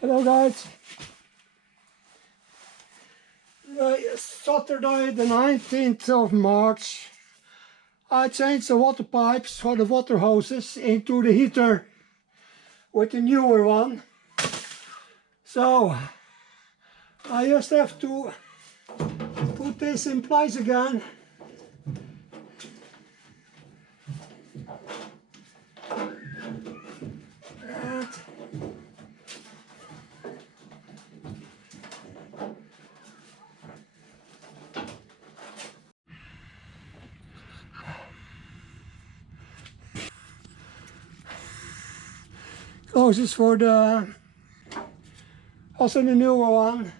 Hello guys. Saturday the 19th of March I changed the water pipes or the water hoses into the heater with the newer one. So I just have to put this in place again. And closes for the also the newer one,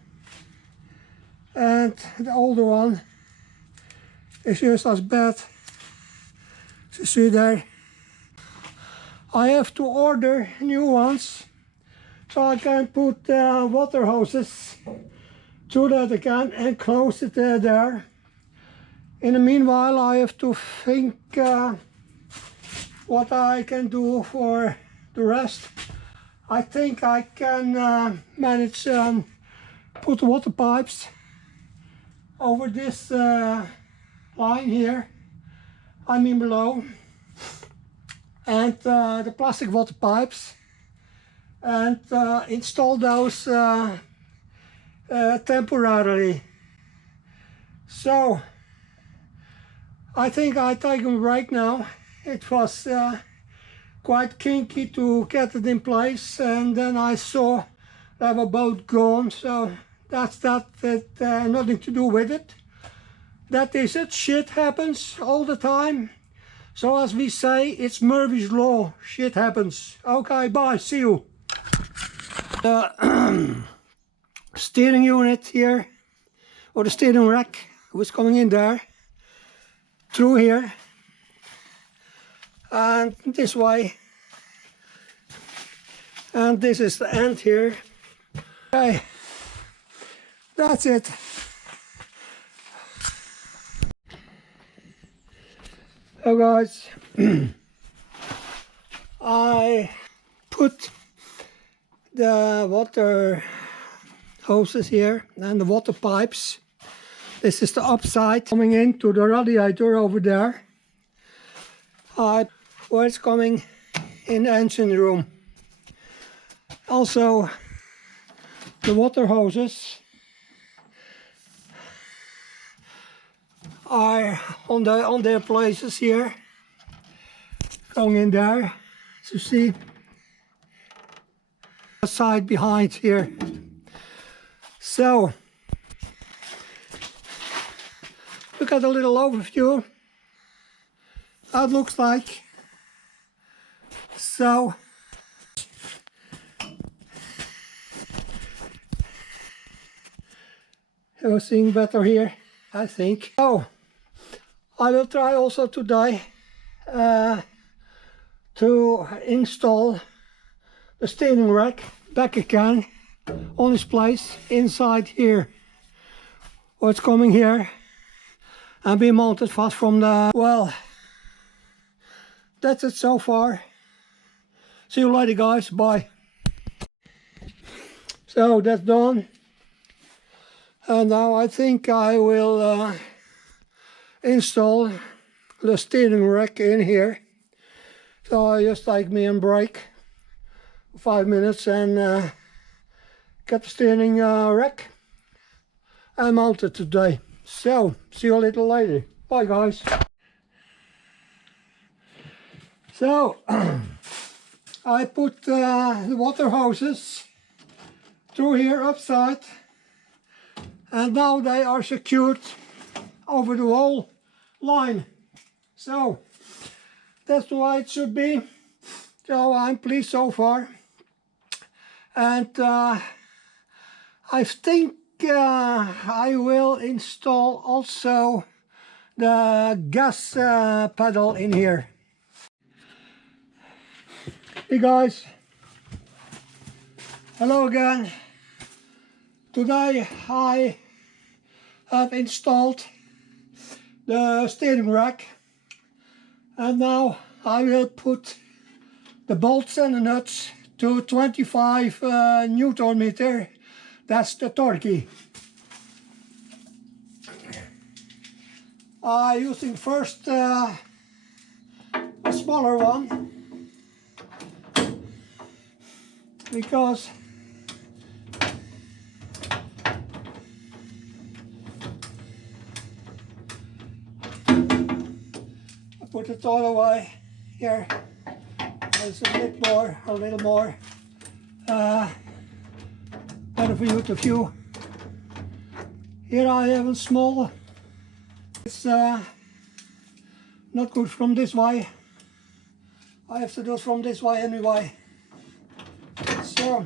and the older one is just as bad as you see there. I have to order new ones so I can put water hoses through that again and close it there. In the meanwhile I have to think what I can do for the rest. I think I can manage put water pipes over this line here, I mean below, and the plastic water pipes, and install those temporarily. So I think I take them right now. It was quite kinky to get it in place, and then I saw they were both gone, so that's that. Nothing to do with it. That is it. Shit happens all the time. So as we say, it's Murphy's Law. Shit happens. Okay, bye. See you. The steering unit here, or the steering rack, was coming in there, through here, and this way, and this is the end here. Okay, that's it. So guys, I put the water hoses here and the water pipes. This is the upside coming into the radiator over there, where it's coming in the engine room. Also the water hoses are on their places here, going in there, as you see, the side behind here. So look at a little overview how it looks like. So you're seeing better here, I think. So I will try also today to install the steering rack back again on its place inside here, or it's coming here and be mounted fast from the... Well, that's it so far. See you later guys, bye. So that's done, and now I think I will install the steering rack in here. So I just take me and break 5 minutes and get the steering rack and mount it today. So see you a little later. Bye guys. So I put the water hoses through here upside, and now they are secured over the whole line. So that's the way it should be. So I'm pleased so far, and I think I will install also the gas pedal in here. Hey guys, hello again. Today I have installed the steering rack, and now I will put the bolts and the nuts to 25 Newton meter. That's the torque. I'm using first a smaller one because I put it all away here. There's a little more better for you to view. Here I have a small. It's not good from this way. I have to do it from this way anyway. So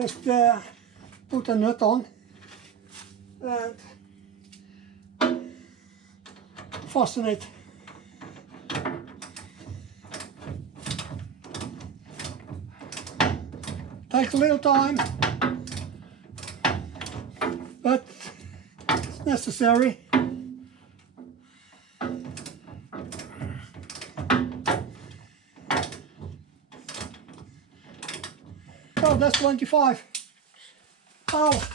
just put a nut on and fasten it. Takes a little time, but it's necessary. Oh, that's 25. Oh,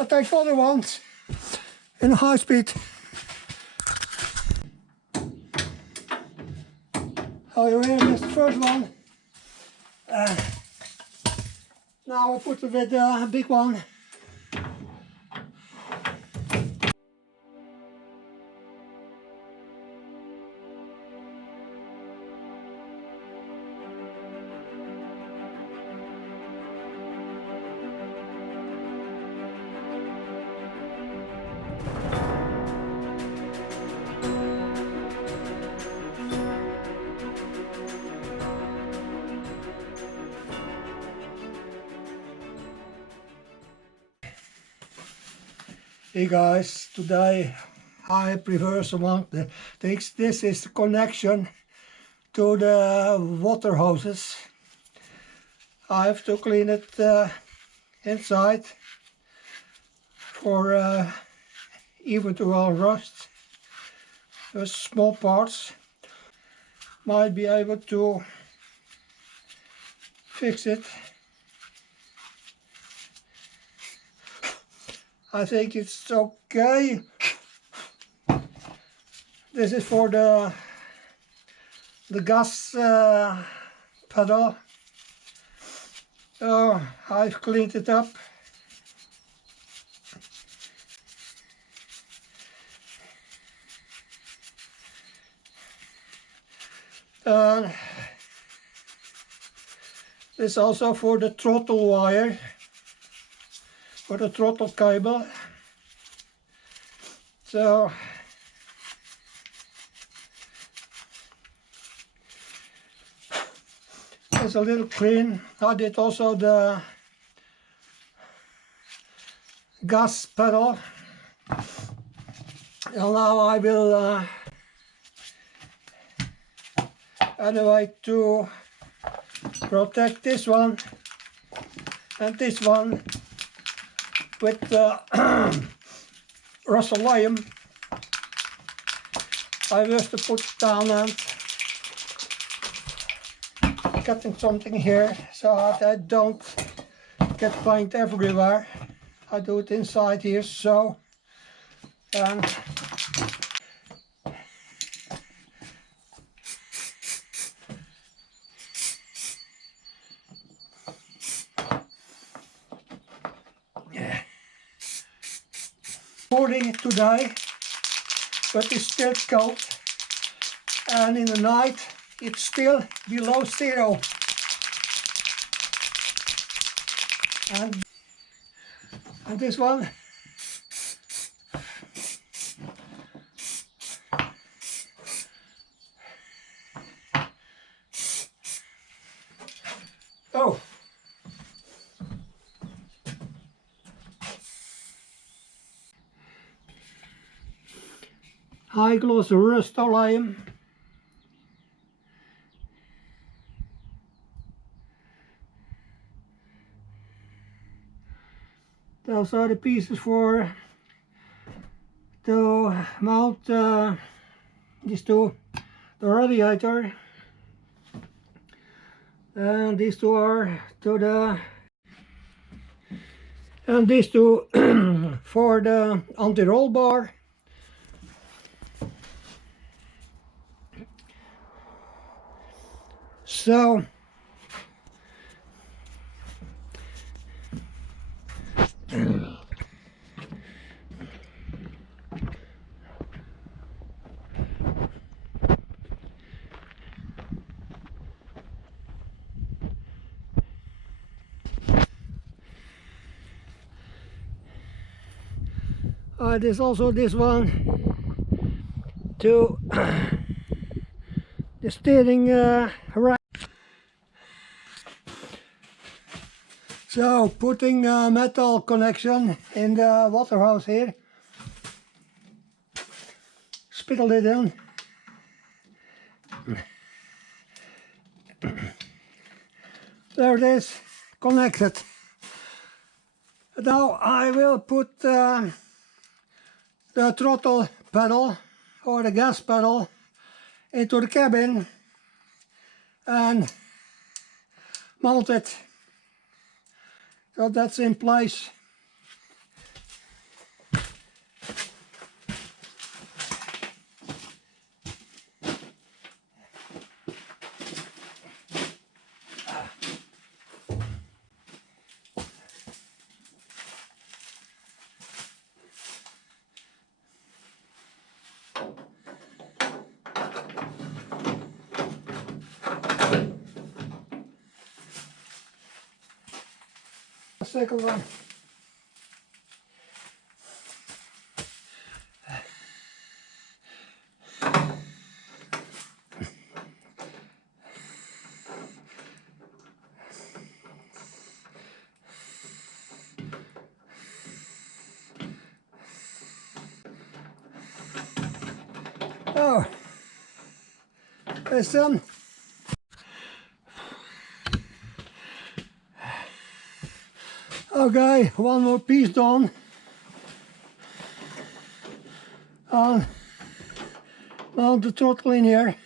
I take other ones in high speed. Oh, here is the first one. Now I put it with a big one. Hey guys, today I prefer someone that takes this is the connection to the water hoses. I have to clean it inside for eventual rust. There's small parts. Might be able to fix it. I think it's okay. This is for the gas pedal. So I've cleaned it up. This is also for the throttle wire. For the throttle cable. So it's a little clean. I did also the gas pedal. And now I will anyway to protect this one and this one with Russell Liam. I wish to put it down and cutting something here so that I don't get paint everywhere. I do it inside here, so and morning today, but it's still cold, and in the night it's still below 0. And this one, oh, high gloss Restoration. Those are the pieces for to mount these two, the radiator, and these two are to the, and these two for the anti-roll bar. So there's also this one to the steering rack. So putting a metal connection in the water hose here, spittle it in. There it is, connected. Now I will put the throttle pedal or the gas pedal into the cabin and mount it. So that's in place. Second one. Oh, it's done. Okay, one more piece done. I'll mount the throttle in here.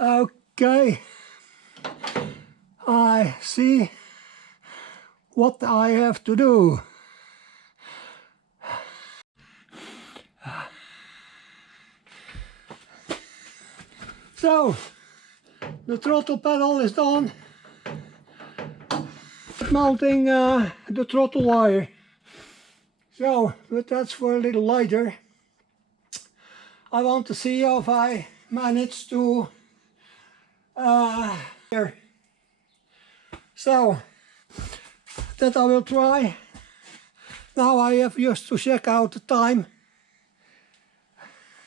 Okay, I see what I have to do. So, the throttle pedal is done. Mounting the throttle wire. So, but that's for a little lighter. I want to see if I manage to here. So, that I will try. Now I have just to check out the time.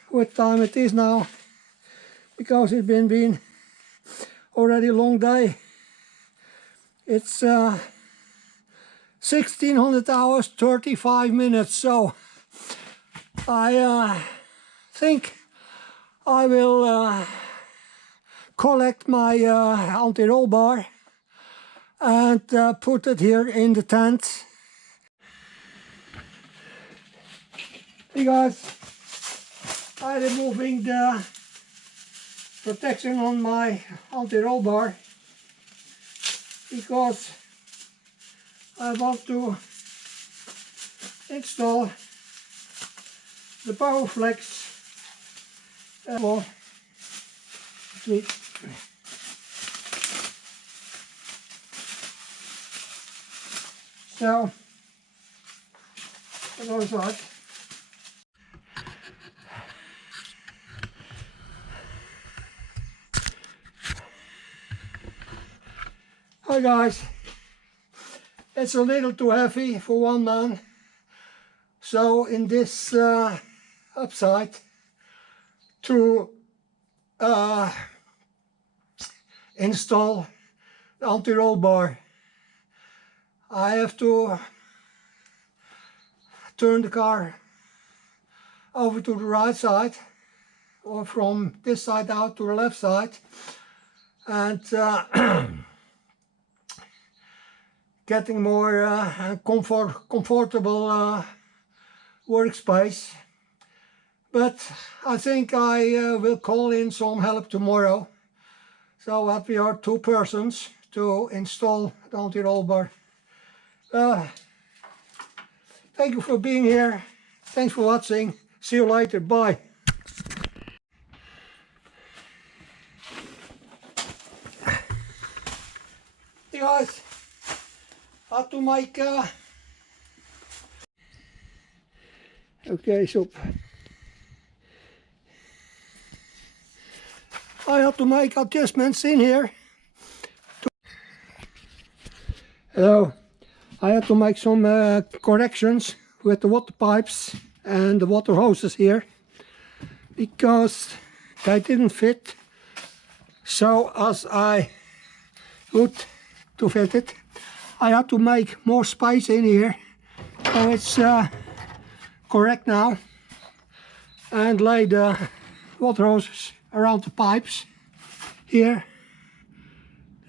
What time it is now. Because it's been already a long day. It's 1600 hours, 35 minutes. So I think I will collect my anti-roll bar and put it here in the tent. Because I'm removing the protection on my anti-roll bar because I want to install the power flex so that goes like. Hi guys, it's a little too heavy for one man, so in this upside to install the anti-roll bar, I have to turn the car over to the right side or from this side out to the left side, and getting more comfortable workspace. But I think I will call in some help tomorrow, so that we are 2 persons to install the anti-roll bar. Thank you for being here. Thanks for watching. See you later. Bye. Hey guys, had to make okay, so I had to make adjustments in here. Hello, I had to make some corrections with the water pipes and the water hoses here because they didn't fit so as I would to fit it. I had to make more space in here, so it's correct now, and lay the water hoses around the pipes here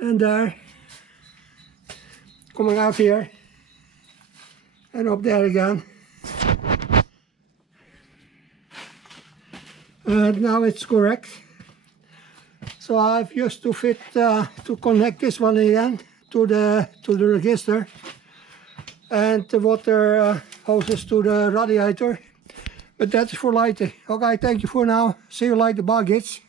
and there, coming out here and up there again. And now it's correct. So I've just to fit to connect this one again to the register, and the water hoses to the radiator. But that's for later. Okay, thank you for now. See you later. Bye, kids.